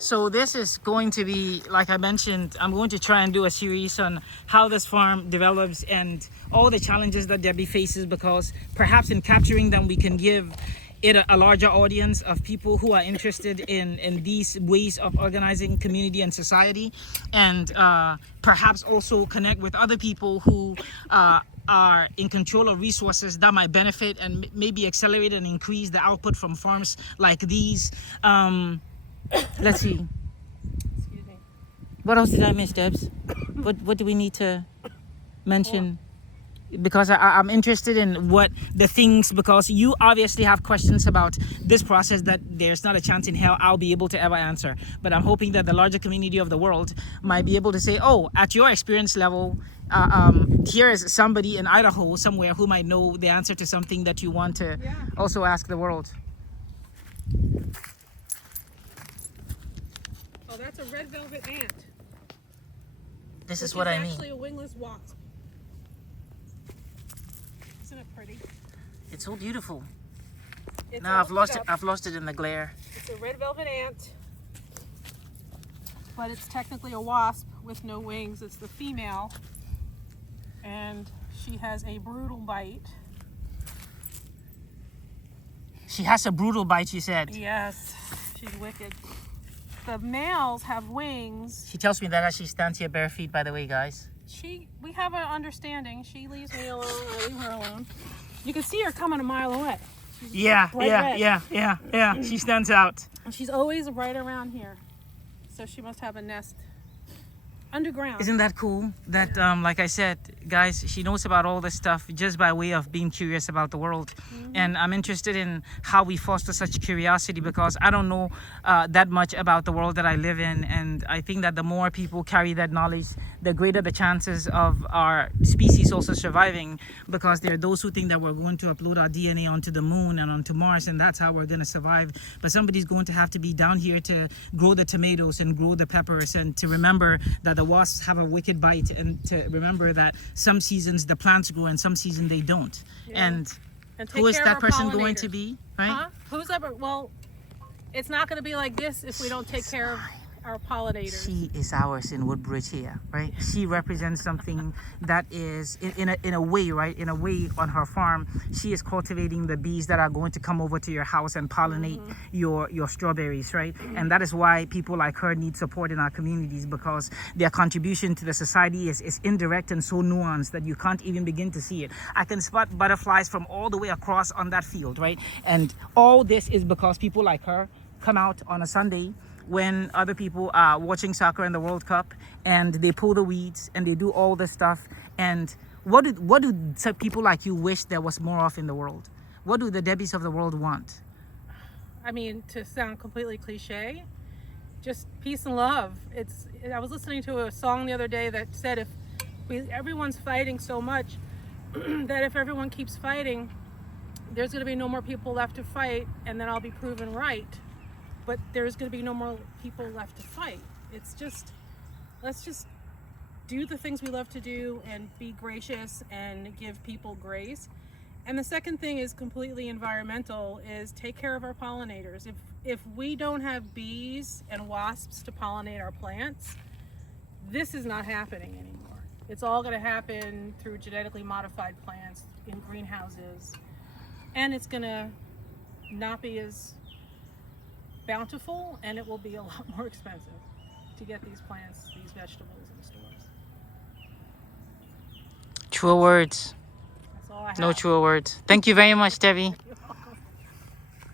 So this is going to be, like I mentioned, I'm going to try and do a series on how this farm develops and all the challenges that Debbie faces, because perhaps in capturing them, we can give it a larger audience of people who are interested in these ways of organizing community and society, and perhaps also connect with other people who are in control of resources that might benefit and maybe accelerate and increase the output from farms like these. Let's see. Excuse me. What else did I miss, Debs? What do we need to mention? Because I'm interested in what the things, because you obviously have questions about this process that there's not a chance in hell I'll be able to ever answer. But I'm hoping that the larger community of the world might be able to say, oh, at your experience level, here is somebody in Idaho somewhere who might know the answer to something that you want to also ask the world. Oh, that's a red velvet ant. This is what I mean. Actually a wingless wasp. Isn't it pretty? It's so beautiful. It's Now I've lost it in the glare. It's a red velvet ant, but it's technically a wasp with no wings. It's the female, and she has a brutal bite. She has a brutal bite, you said. Yes, she's wicked. The males have wings. She tells me that as she stands here bare feet, by the way, guys. We have an understanding. She leaves me alone, I leave her alone. You can see her coming a mile away. Yeah. She stands out. And she's always right around here. So she must have a nest underground. Isn't that cool? That, like I said, guys, she knows about all this stuff just by way of being curious about the world. And I'm interested in how we foster such curiosity, because I don't know that much about the world that I live in. And I think that the more people carry that knowledge, the greater the chances of our species also surviving, because there are those who think that we're going to upload our DNA onto the moon and onto Mars, and that's how we're going to survive. But somebody's going to have to be down here to grow the tomatoes and grow the peppers, and to remember that the wasps have a wicked bite, and to remember that some seasons the plants grow and some seasons they don't. And who is that person going to be, right? Huh? Who's ever? Well, it's not going to be like this if we don't take care of our pollinators. She is ours in Woodbridge here, right? She represents something that is in a way, right? In a way, on her farm, she is cultivating the bees that are going to come over to your house and pollinate your strawberries, right? And that is why people like her need support in our communities, because their contribution to the society is indirect and so nuanced that you can't even begin to see it. I can spot butterflies from all the way across on that field, right? And all this is because people like her come out on a Sunday when other people are watching soccer in the World Cup, and they pull the weeds and they do all this stuff. And what do some people like you wish there was more of in the world? What do the Debbies of the world want? I mean, to sound completely cliche, just peace and love. I was listening to a song the other day that said everyone's fighting so much that if everyone keeps fighting, there's going to be no more people left to fight, and then I'll be proven right. But there's going to be no more people left to fight. Let's just do the things we love to do and be gracious and give people grace. And the second thing is completely environmental, is take care of our pollinators. If we don't have bees and wasps to pollinate our plants, this is not happening anymore. It's all going to happen through genetically modified plants in greenhouses. And it's going to not be as bountiful, and it will be a lot more expensive to get these plants, these vegetables in stores. True words. That's all I have. No true words. Thank you very much, Debbie.